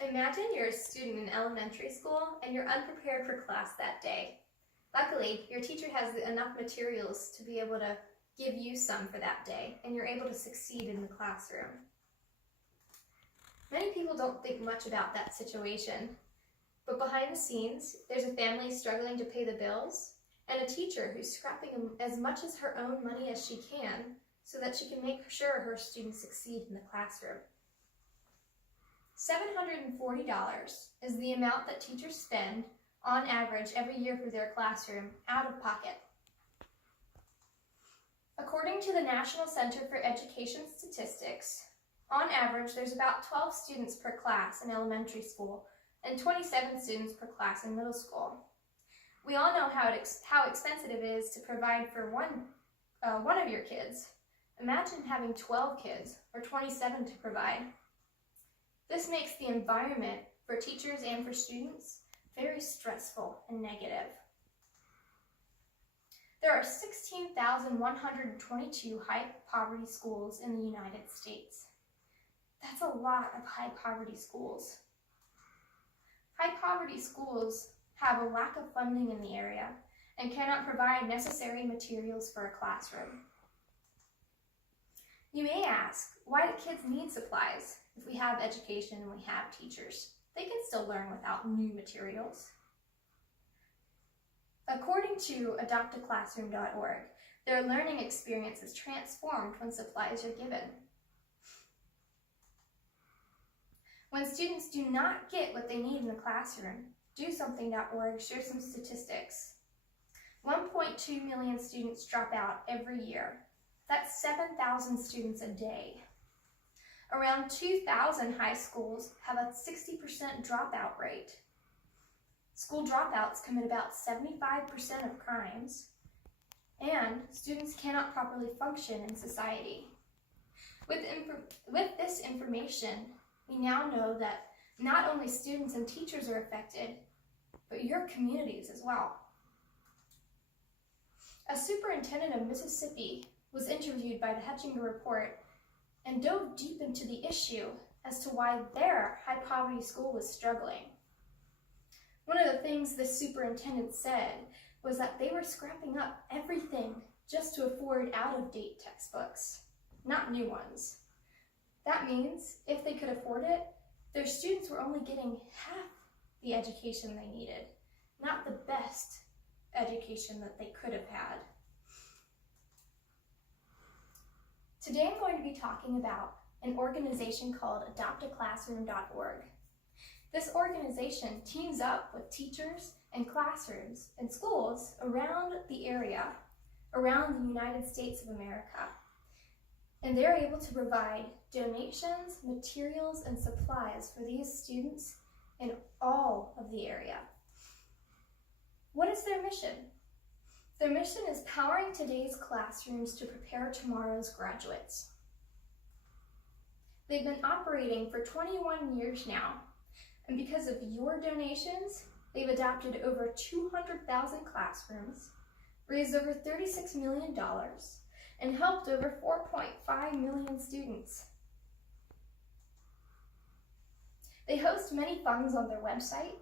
Imagine you're a student in elementary school and you're unprepared for class that day. Luckily, your teacher has enough materials to be able to give you some for that day, and you're able to succeed in the classroom. Many people don't think much about that situation, but behind the scenes, there's a family struggling to pay the bills, and a teacher who's scrapping as much as her own money as she can so that she can make sure her students succeed in the classroom. $740 is the amount that teachers spend on average every year for their classroom out of pocket. According to the National Center for Education Statistics, on average there's about 12 students per class in elementary school and 27 students per class in middle school. We all know how expensive it is to provide for one of your kids. Imagine having 12 kids or 27 to provide. This makes the environment for teachers and for students very stressful and negative. There are 16,122 high-poverty schools in the United States. That's a lot of high-poverty schools. High-poverty schools have a lack of funding in the area and cannot provide necessary materials for a classroom. You may ask, why do kids need supplies? If we have education and we have teachers, they can still learn without new materials. According to adoptaclassroom.org, their learning experience is transformed when supplies are given. When students do not get what they need in the classroom, DoSomething.org shares some statistics. 1.2 million students drop out every year. That's 7,000 students a day. Around 2,000 high schools have a 60% dropout rate. School dropouts commit about 75% of crimes, and students cannot properly function in society. With this information, we now know that not only students and teachers are affected, but your communities as well. A superintendent of Mississippi was interviewed by the Hetchinger Report and dove deep into the issue as to why their high-poverty school was struggling. One of the things this superintendent said was that they were scrapping up everything just to afford out-of-date textbooks, not new ones. That means if they could afford it, their students were only getting half the education they needed, not the best education that they could have had. Today I'm going to be talking about an organization called adoptaclassroom.org. This organization teams up with teachers and classrooms and schools around the area, around the United States of America. And they're able to provide donations, materials, and supplies for these students in all of the area. What is their mission? Their mission is powering today's classrooms to prepare tomorrow's graduates. They've been operating for 21 years now, and because of your donations, they've adopted over 200,000 classrooms, raised over $36 million, and helped over 4.5 million students. They host many funds on their website,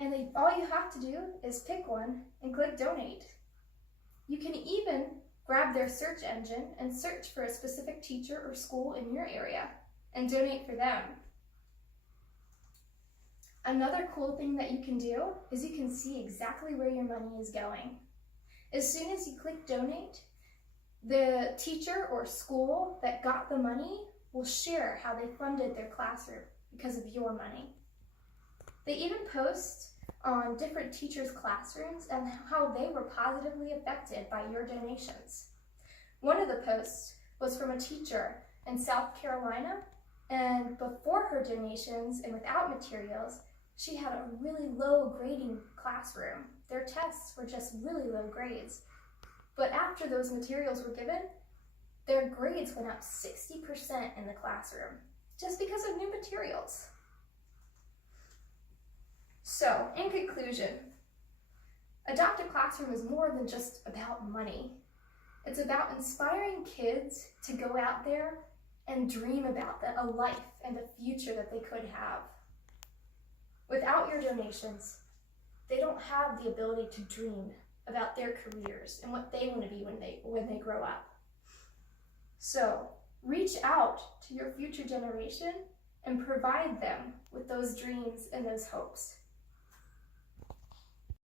and all you have to do is pick one and click donate. You can even grab their search engine and search for a specific teacher or school in your area and donate for them. Another cool thing that you can do is you can see exactly where your money is going. As soon as you click donate, the teacher or school that got the money will share how they funded their classroom because of your money. They even post on different teachers' classrooms and how they were positively affected by your donations. One of the posts was from a teacher in South Carolina, and before her donations and without materials, she had a really low grading classroom. Their tests were just really low grades. But after those materials were given, their grades went up 60% in the classroom, just because of new materials. So, in conclusion, Adopt a Classroom is more than just about money. It's about inspiring kids to go out there and dream about a life and a future that they could have. Without your donations, they don't have the ability to dream about their careers and what they want to be when they grow up. So reach out to your future generation and provide them with those dreams and those hopes.